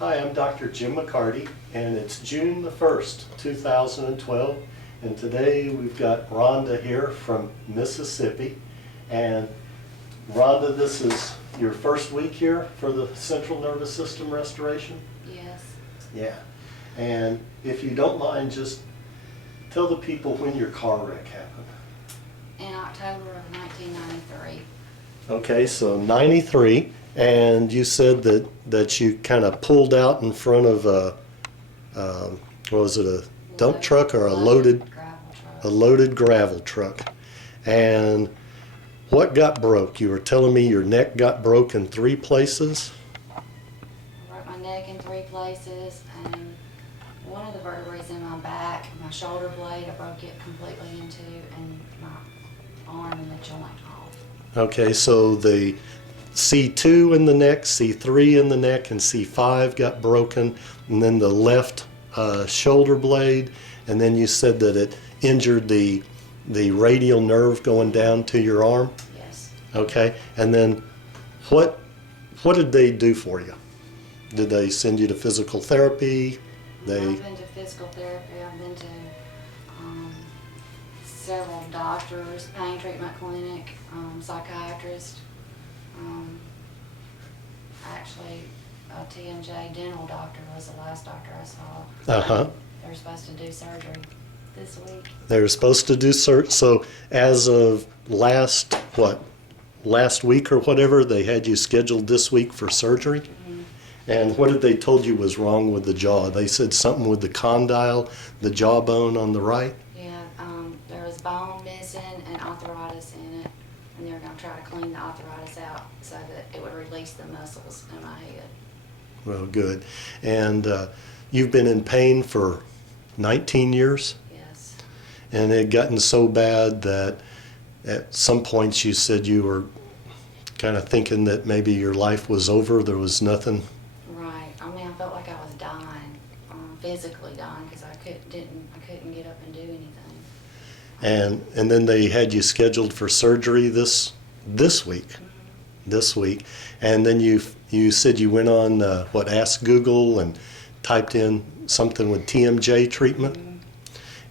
Hi, I'm Dr. Jim McCarty, and it's June the 1st, 2012, and today we've got Rhonda here from Mississippi. And Rhonda, this is your first week here for the central nervous system restoration? Yes. Yeah. And if you don't mind, just tell the people when your car wreck happened. In October of 1993. Okay, so 93, and you said that you kind of pulled out in front of a, what was it, a dump truck or a loaded gravel truck. And what got broke? You were telling me your neck got broke in 3 places? I broke my neck in 3 places, and one of the vertebrae in my back, my shoulder blade, I broke it completely into, and my arm and the joint off. Okay, so the C2 in the neck, C3 in the neck, and C5 got broken, and then the left shoulder blade, and then you said that it injured the radial nerve going down to your arm? Yes. Okay, and then what did they do for you? Did they send you to physical therapy? I've been to physical therapy, I've been to several doctors, pain treatment clinic, psychiatrist, actually a TMJ dental doctor was the last doctor I saw. Uh-huh. They're supposed to do surgery this week. They were supposed to do so as of last week or whatever, they had you scheduled this week for surgery? Mm-hmm. And what did they told you was wrong with the jaw? They said something with the condyle, the jawbone on the right? Yeah, there was bone missing and arthritis in it, and they were going to try to clean the arthritis out so that it would release the muscles in my head. Well, good. And you've been in pain for 19 years? Yes. And it had gotten so bad that at some points you said you were kind of thinking that maybe your life was over, there was nothing. Right. I mean, I felt like I was dying, physically dying, because I couldn't get up and do anything. And then they had you scheduled for surgery this week. Mm-hmm. This week. And then you said you went on Ask Google and typed in something with TMJ treatment. Mm-hmm.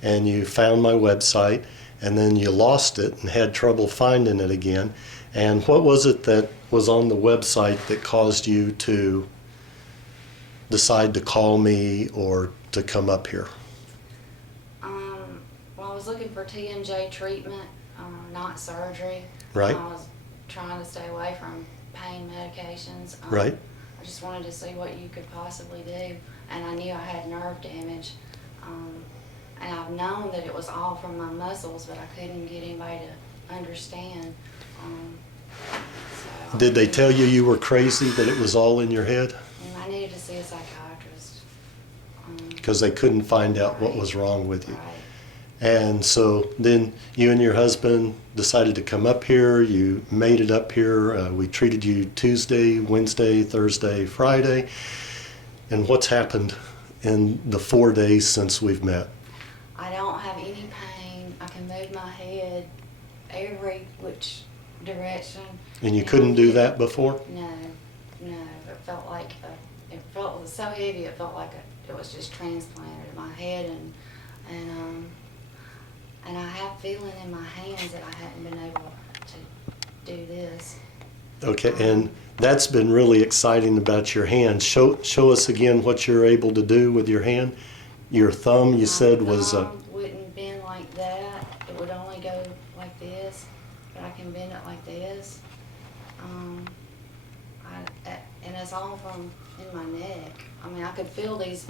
And you found my website, and then you lost it and had trouble finding it again. And what was it that was on the website that caused you to decide to call me or to come up here? Well, I was looking for TMJ treatment, not surgery. Right. I was trying to stay away from pain medications. Right. I just wanted to see what you could possibly do, and I knew I had nerve damage. And I've known that it was all from my muscles, but I couldn't get anybody to understand. So Did they tell you were crazy, that it was all in your head? I needed to see a psychiatrist. Because they couldn't find out what was wrong with you. Right. And so then you and your husband decided to come up here. You made it up here. We treated you Tuesday, Wednesday, Thursday, Friday. And what's happened in the 4 days since we've met? I don't have any pain. I can move my head every which direction. And you couldn't do that before? No. It felt like it was so heavy. It felt like it was just transplanted in my head, and I have feeling in my hands that I hadn't been able to do this. Okay, and that's been really exciting about your hand. Show us again what you're able to do with your hand. Your thumb, you said, was... My thumb wouldn't bend like that. It would only go like this, but I can bend it like this. And it's all from in my neck. I mean, I could feel these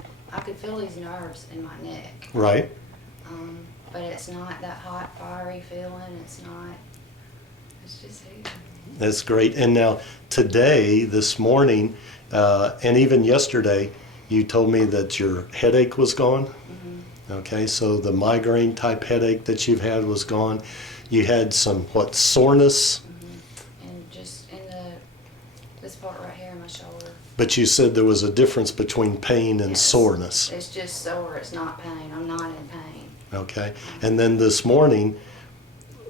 nerves in my neck. Right. But it's not that hot, fiery feeling. It's just here. That's great. And now today, this morning, and even yesterday, you told me that your headache was gone. Mm-hmm. Okay, so the migraine type headache that you've had was gone. You had some, soreness? Mm-hmm. And just in this part right here in my shoulder. But you said there was a difference between pain and soreness. It's just sore, it's not pain. I'm not in pain. Okay, and then this morning,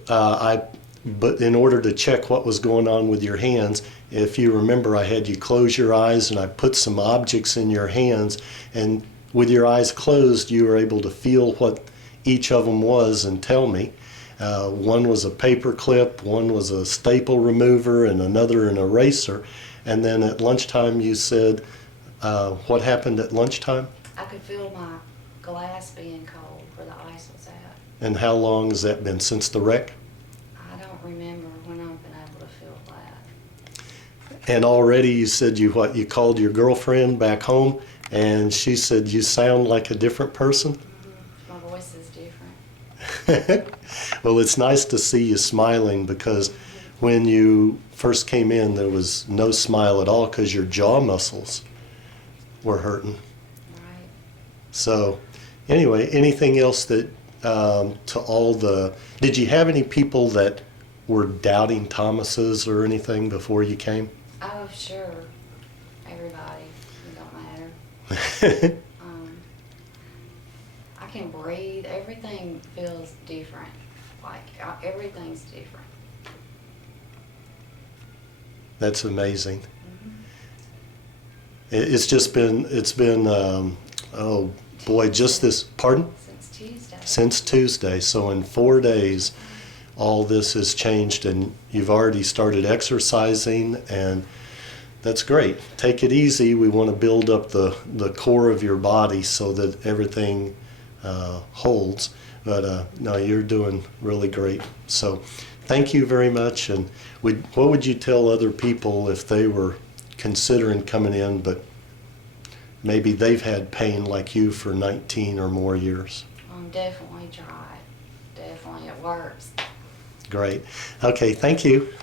but in order to check what was going on with your hands, if you remember, I had you close your eyes and I put some objects in your hands, and with your eyes closed you were able to feel what each of them was and tell me. One was a paper clip, one was a staple remover, and another an eraser. And then at lunchtime you said, what happened at lunchtime? I could feel my glass being cold where the ice was at. And how long has that been, since the wreck? I don't remember when I've been able to feel that. And already you said you called your girlfriend back home, and she said you sound like a different person. My voice is different. Well, it's nice to see you smiling, because when you first came in there was no smile at all because your jaw muscles were hurting. Right. So anyway, anything else that did you have any people that were doubting Thomas's or anything before you came? Oh, sure. Everybody. It don't matter. I can breathe. Everything feels different. Like, everything's different. That's amazing. It's been oh boy, just this, pardon? Since Tuesday. Since Tuesday. So in 4 days, all this has changed, and you've already started exercising, and that's great. Take it easy. We want to build up the core of your body so that everything holds. But no, you're doing really great. So thank you very much. And what would you tell other people if they were considering coming in, but maybe they've had pain like you for 19 or more years? Definitely try it. Definitely, it works. Great. Okay, thank you.